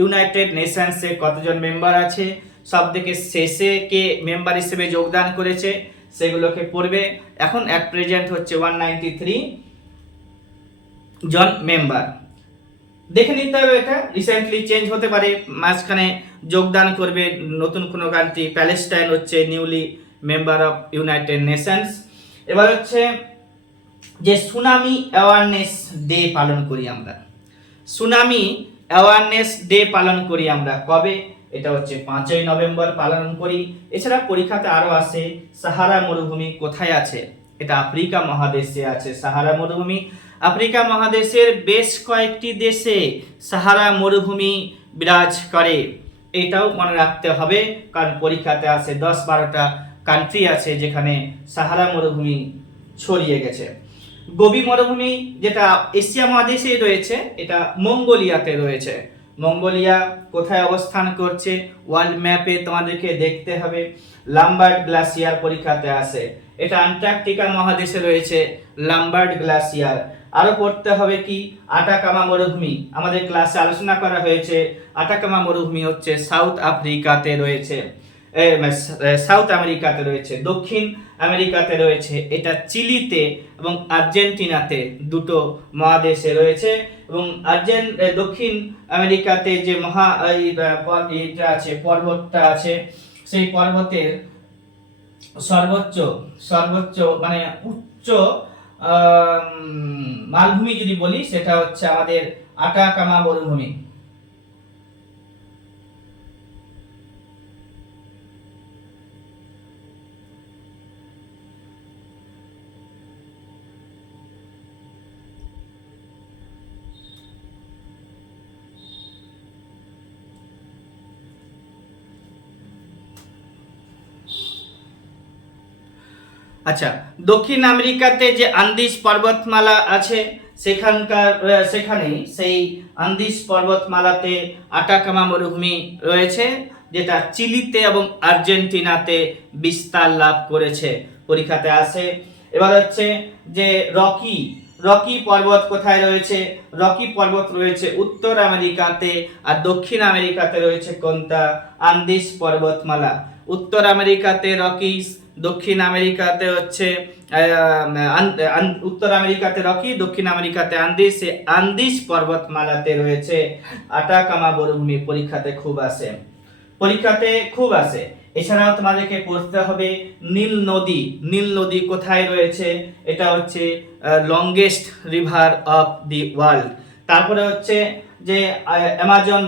United নেশনসে কতজন member আছে, সব থেকে শেষে কে মেম্বার হিসেবে যোগদান করেছে সেগুলোকে পড়বে। এখন অ্যাট প্রেজেন্ট হচ্ছে 193 জন মেম্বার। দেখে নিতে হবে, এটা রিসেন্টলি চেঞ্জ হতে পারে, মাঝখানে যোগদান করবে নতুন কোনো কান্ট্রি। প্যালেস্টাইন হচ্ছে newly member of United Nations. এবার হচ্ছে যে সুনামি অ্যাওয়ারনেস ডে পালন করি আমরা, সুনামি অ্যাওয়ারনেস ডে পালন করি আমরা কবে? এটা হচ্ছে 5ই নভেম্বর পালন করি। এছাড়া পরীক্ষাতে আরো আসে সাহারা মরুভূমি কোথায় আছে, এটা আফ্রিকা মহাদেশে আছে সাহারা মরুভূমি। আফ্রিকা মহাদেশের বেশ কয়েকটি দেশে সাহারা মরুভূমি বিরাজ করে, এটাও মনে রাখতে হবে, কারণ পরীক্ষাতে আসে 10-12টা কান্ট্রি আছে যেখানে সাহারা মরুভূমি ছড়িয়ে গেছে। গোবি মরুভূমি যেটা এশিয়া মহাদেশে রয়েছে, এটা মঙ্গোলিয়াতে রয়েছে। মঙ্গোলিয়া কোথায় অবস্থান করছে ওয়ার্ল্ড ম্যাপে তোমাদেরকে দেখতে হবে। লাম্বার্ড গ্লাসিয়ার পরীক্ষাতে আসে, এটা অ্যান্টার্কটিকা মহাদেশে রয়েছে লাম্বার্ড গ্লাসিয়ার। আরো পড়তে হবে কি আটাকামা মরুভূমি, আমাদের ক্লাসে আলোচনা করা হয়েছে। আটাকামা মরুভূমি হচ্ছে সাউথ আফ্রিকাতে রয়েছে, সাউথ আমেরিকাতে রয়েছে, দক্ষিণ আমেরিকাতে রয়েছে, এটা চিলিতে এবং আর্জেন্টিনাতে দুটো মহাদেশে রয়েছে। এবং দক্ষিণ আমেরিকাতে যে এটা আছে পর্বতটা আছে, সেই পর্বতের সর্বোচ্চ মানে উচ্চ মালভূমি যদি বলি সেটা হচ্ছে আমাদের আটাকামা মরুভূমি। আচ্ছা, দক্ষিণ আমেরিকাতে যে আন্দিজ পর্বতমালা আছে সেখানেই সেই আন্দিজ পর্বতমালাতে আটাকামা মরুভূমি রয়েছে, যেটা চিলিতে এবং আর্জেন্টিনাতে বিস্তার লাভ করেছে, পরীক্ষাতে আসে। এবার হচ্ছে যে রকি পর্বত কোথায় রয়েছে? রকি পর্বত রয়েছে উত্তর আমেরিকাতে, আর দক্ষিণ আমেরিকাতে রয়েছে কোনটা? আন্দিজ পর্বতমালা। উত্তর আমেরিকাতে রকিস, দক্ষিণ আমেরিকাতে হচ্ছে উত্তর আমেরিকাতে রকি, দক্ষিণ আমেরিকাতে আন্দিজ। আন্দিজ পর্বতমালাতে রয়েছে আটাকামা মরুভূমি, পরীক্ষাতে খুব আসে। এছাড়াও তোমাদেরকে পড়তে হবে নীল নদী কোথায় রয়েছে? এটা হচ্ছে longest river of the world. তারপরে হচ্ছে যে অ্যামাজন